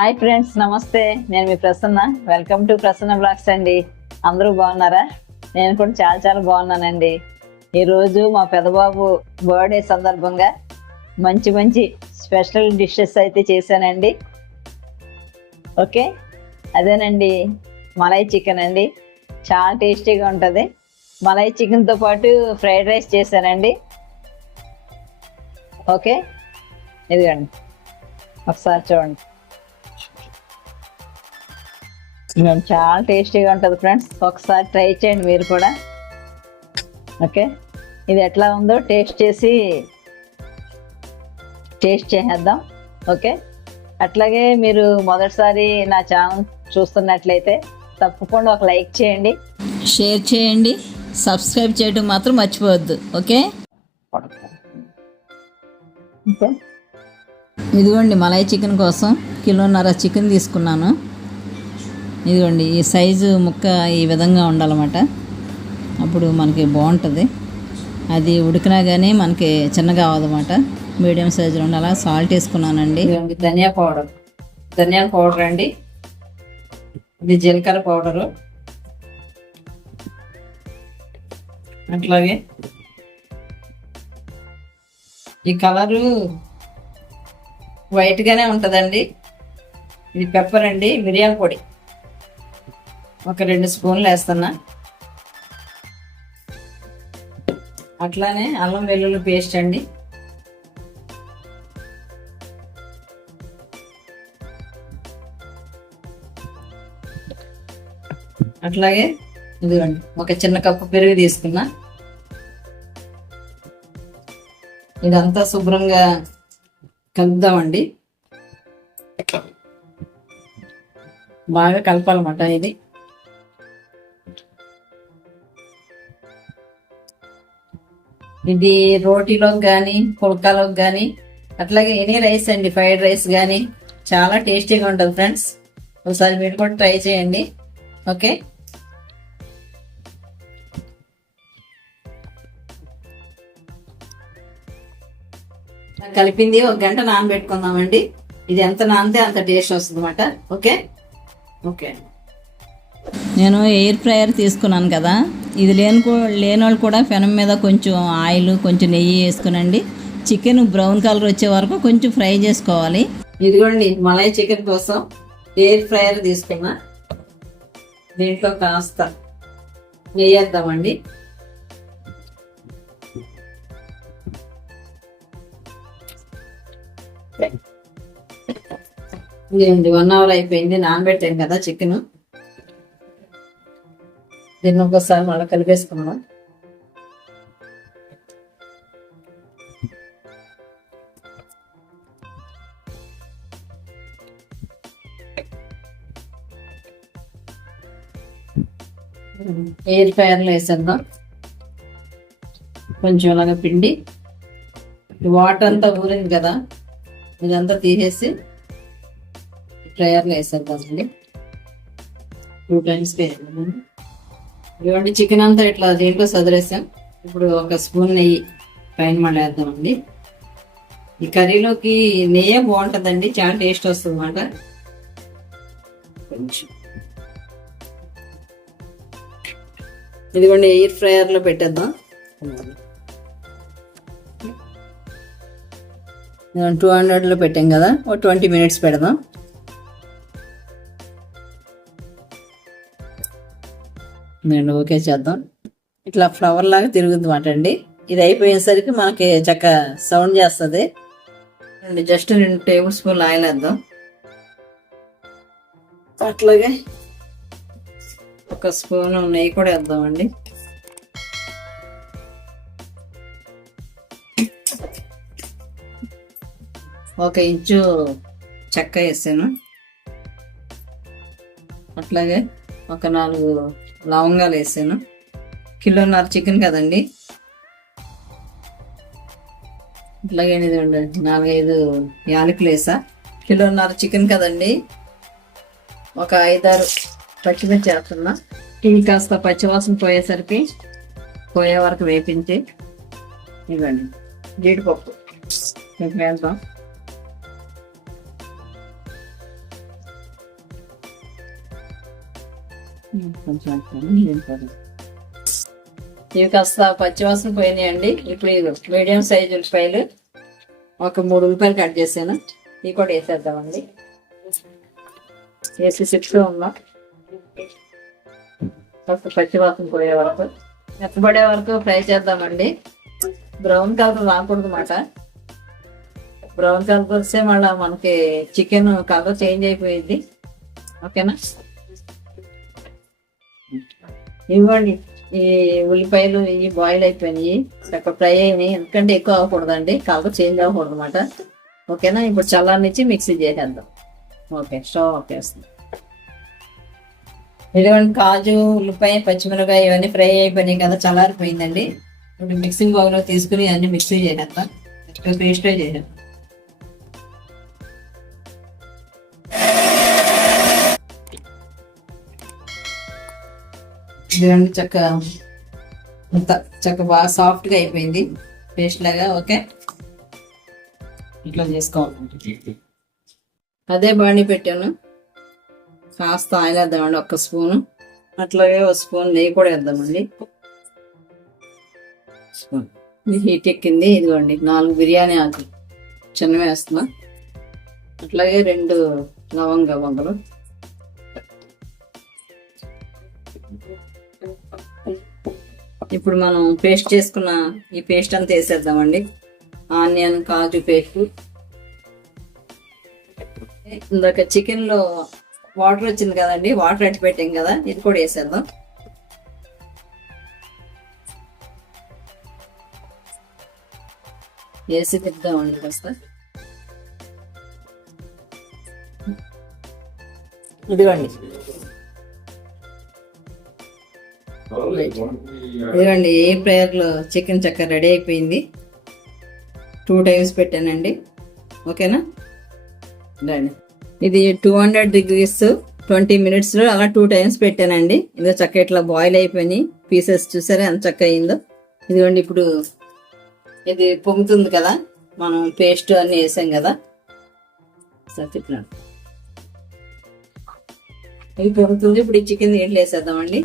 Hi friends నమస్తే. నేను మీ Prasanna. Welcome to Prasanna blogs అండి. అందరూ బాగున్నారా? నేను కూడా చాలా చాలా బాగున్నానండి. ఈరోజు మా పెదబాబు బర్త్డే సందర్భంగా మంచి మంచి స్పెషల్ డిషెస్ అయితే చేశానండి. ఓకే? అదేనండి మలై చికెన్ అండి. చాలా టేస్టీగా ఉంటుంది. మలై చికెన్తో పాటు ఫ్రైడ్ రైస్ చేశానండి. ఓకే? ఇదిగోండి. ఒకసారి చూడండి. చాలా టేస్టీగా ఉంటుంది ఫ్రెండ్స్ ఒకసారి ట్రై చేయండి మీరు కూడా. ఓకే ఇది ఎట్లా ఉందో టేస్ట్ చేసి టేస్ట్ చేసేద్దాం. ఓకే అట్లాగే మీరు మొదటిసారి నా ఛానల్ చూస్తున్నట్లయితే తప్పకుండా ఒక లైక్ చేయండి. షేర్ చేయండి. సబ్స్క్రైబ్ చేయడం మాత్రం మర్చిపోవద్దు. ఓకే ఓకే ఇదిగోండి మలై చికెన్ కోసం కిలోన్నర చికెన్ తీసుకున్నాను. ఇదిగోండి ఈ సైజు ముక్క ఈ విధంగా ఉండాలన్నమాట. అప్పుడు మనకి బాగుంటుంది. అది ఉడికినా కానీ మనకి చిన్నగా అవ్వదన్నమాట. మీడియం సైజులో ఉండాలా? సాల్ట్ వేసుకున్నానండి. ధనియా పౌడర్. ధనియాల పౌడర్ అండి. ఇది జీలకర్ర పౌడరు. అట్లాగే ఈ కలరు వైట్గానే ఉంటుందండి. ఇది పెప్పర్ అండి మిరియాల పొడి. ఒక రెండు స్పూన్లు వేస్తున్నా. అట్లానే అల్లం వెల్లుల్లి పేస్ట్ అండి. అట్లాగే ఇదిగోండి ఒక చిన్న కప్పు పెరుగు తీసుకున్నా. ఇదంతా శుభ్రంగా కలుపుదామండి బాగా కలపాలన్నమాట ఇది. ఇది రోటీలోకి కానీ పుల్కాలోకి కానీ అట్లాగే ఎనీ రైస్ అండి ఫ్రైడ్ రైస్ కానీ చాలా టేస్టీగా ఉంటుంది ఫ్రెండ్స్. ఒకసారి మీరు కూడా ట్రై చేయండి. ఓకే? కలిపింది ఒక గంట నానబెట్టుకుందామండి. ఇది ఎంత నానితే అంత టేస్ట్ వస్తుంది ఓకే? ఓకే. నేను ఎయిర్ ఫ్రైయర్ తీసుకున్నాను కదా. ఇది లేని లేని వాళ్ళు కూడా పెనం మీద కొంచెం ఆయిల్ కొంచెం నెయ్యి వేసుకునండి. చికెన్ బ్రౌన్ కలర్ వచ్చే వరకు కొంచెం ఫ్రై చేసుకోవాలి. ఇదిగోండి మలై చికెన్ కోసం ఎయిర్ ఫ్రైయర్ తీసుకున్నా. దీంట్లో కాస్త వేయేద్దామండి ఇదేంటి వన్ అవర్ అయిపోయింది నానబెట్టాం కదా చికెన్. దీన్ని ఒకసారి మళ్ళీ కలిపేసుకున్నాం ఎయిర్ ఫ్రైయర్లో వేసేద్దాం. కొంచెం అలాగ పిండి. వాటర్ అంతా ఊరింది కదా ఇదంతా తీసేసి ఫ్రైయర్లో వేసేద్దామండి. టూ టైమ్స్ వేయాలి ఇవ్వండి చికెన్ అంతా ఇట్లా దీంట్లో సదిరేసాం. ఇప్పుడు ఒక స్పూన్ నెయ్యి పైన మళ్ళీ వేద్దామండి. ఈ కర్రీలోకి నెయ్యే బాగుంటుందండి చాలా టేస్ట్ వస్తుంది అన్నమాట. కొంచెం. ఇదిగోండి ఎయిర్ ఫ్రైయర్లో పెట్టేద్దాం. టూ హండ్రెడ్లో పెట్టాం కదా ఒక ట్వంటీ మినిట్స్ పెడదాం. నేను ఓకే చేద్దాం. ఇట్లా ఫ్లవర్ లాగా తిరుగుద్ది మాట అండి. ఇది అయిపోయేసరికి మనకి చక్క సౌండ్ చేస్తుంది. జస్ట్ రెండు టేబుల్ స్పూన్లు ఆయిల్ వేద్దాం. అట్లాగే ఒక స్పూన్ నెయ్యి కూడా వేద్దామండి. ఒక ఇంచు చెక్క వేసాను. అట్లాగే ఒక నాలుగు లవంగాలు వేసాను. కిలోన్నర చికెన్ కదండి. ఇట్లాగే నాలుగైదు యాలకులు వేసా. కిలోన్నర చికెన్ కదండి. ఒక ఐదారు పచ్చిమిర్చి వేస్తున్నా. ఇవి కాస్త పచ్చివాసన పోయేసరికి పోయే వరకు వేపించి ఇవ్వండి. జీడిపప్పు. వేద్దాం. కొంచెం ఇవి కాస్త పచ్చివాసన పోయినాయండి. ఇప్పుడు మీడియం సైజు ఉల్లిపాయలు ఒక మూడు ఉల్లిపాయలు కట్ చేశాను. ఇవి కూడా వేసేద్దామండి. వేసి సిక్స్ ఉన్నా. కాస్త పచ్చివాసన పోయే వరకు. మెత్తబడే వరకు ఫ్రై చేద్దామండి. బ్రౌన్ కలర్ రాకూడదు అన్నమాట బ్రౌన్ కలర్ వస్తే మళ్ళీ మనకి చికెన్ కలర్ చేంజ్ అయిపోయింది. ఓకేనా? ఇవ్వండి. ఈ ఉల్లిపాయలు ఇవి బాయిల్ అయిపోయినాయి. చక్కగా ఫ్రై అయినాయి. ఎందుకంటే ఎక్కువ అవ్వకూడదండి. కాకపోతే చేంజ్ అవ్వకూడదు అనమాట ఓకేనా? ఇప్పుడు చల్లారనిచ్చి మిక్సీ చేసేద్దాం. ఓకే స్టవ్ ఆఫ్ చేస్తాం ఇటువంటి కాజు ఉల్లిపాయ పచ్చిమిరపకాయ ఇవన్నీ ఫ్రై అయిపోయినాయి కదా చల్లారిపోయిందండి. ఇప్పుడు మిక్సింగ్ బౌల్లో తీసుకుని అన్ని మిక్సీ చేసేద్దాం. పేస్ట్ చేసేద్దాం. ఇదిగోండి చక్క అంత చక్క బాగా సాఫ్ట్గా అయిపోయింది. పేస్ట్ లాగా ఓకే. ఇట్లా చేసుకోవాలి అదే బాణీ పెట్టాను. కాస్త ఆయిల్ వేద్దామండి ఒక్క స్పూను. అట్లాగే ఒక స్పూన్ నెయ్యి కూడా వేద్దామండి. స్పూన్. ఇది హీట్ ఎక్కింది ఇదిగోండి నాలుగు బిర్యానీ ఆకు. చిన్నవి వేస్తున్నా. అట్లాగే రెండు లవంగ వంగలు. ఇప్పుడు మనం పేస్ట్ చేసుకున్న ఈ పేస్ట్ అంతా వేసేద్దామండి. ఆనియన్ కాజు పేస్ట్. ఇందాక చికెన్లో వాటర్ వచ్చింది కదండి వాటర్ అట్టి పెట్టాం కదా ఇది కూడా వేసేద్దాం. వేసి తిప్పుదామండి కాస్త. ఇదిగోండి. ఇదిగోండి ఏ ప్రేయర్లో చికెన్ చక్క రెడీ అయిపోయింది? టూ టైమ్స్ పెట్టానండి. ఓకేనా? రండి ఇది టూ హండ్రెడ్ డిగ్రీస్ ట్వంటీ మినిట్స్లో అలా టూ టైమ్స్ పెట్టానండి. ఇదో చక్క ఇట్లా బాయిల్ అయిపోయినాయి. పీసెస్ చూసారా ఎంత చక్క అయిందో? ఇదిగోండి ఇప్పుడు ఇది పొంగుతుంది కదా? మనం పేస్ట్ అన్ని వేసాం కదా? సరే తిప్పినాడు ఇది పొంగుతుంది. ఇప్పుడు ఈ చికెన్ దీంట్లో వేసేద్దామండి.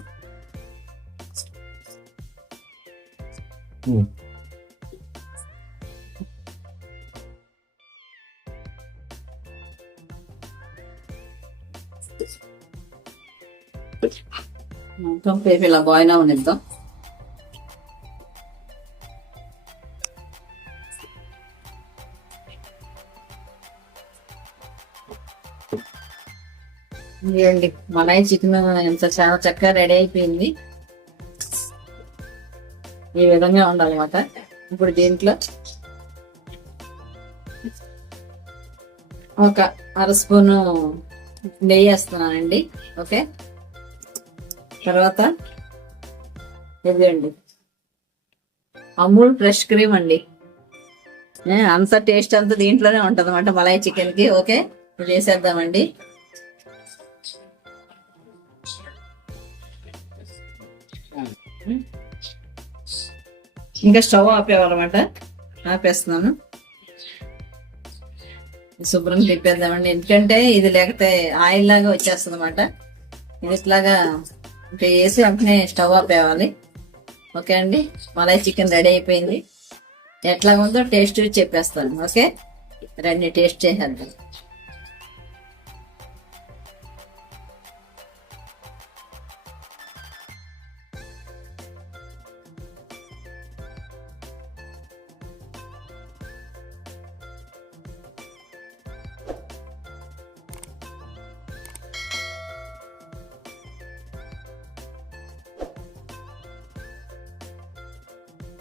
మొత్తం పేపర్ ఇలా బాయిల్ అవనిద్దాం ఇదిగోండి చికెన్ ఎంత చాలా చక్కగా రెడీ అయిపోయింది. ఈ విధంగా ఉండాలన్నమాట. ఇప్పుడు దీంట్లో ఒక అర స్పూను నెయ్యి వేస్తున్నానండి. ఓకే? తర్వాత ఇదండి అమూల్ ఫ్రెష్ క్రీమ్ అండి. అంత టేస్ట్ అంతా దీంట్లోనే ఉంటుంది అనమాట మలాయ్ చికెన్కి. ఓకే? Okay Mm-hmm. ఇంకా స్టవ్ ఆపేవాలన్నమాట ఆపేస్తున్నాను. శుభ్రం తిప్పేద్దామండి. ఎందుకంటే ఇది లేకపోతే ఆయిల్ లాగా వచ్చేస్తుంది అనమాట ఇది ఇట్లాగా ఇంకా వేసి వెంటనే స్టవ్ ఆపేవాలి ఓకే అండి? మలై చికెన్ రెడీ అయిపోయింది. ఎట్లా ఉందో టేస్ట్ చెప్పేస్తాను. ఓకే? రండి టేస్ట్ చేసేద్దాం.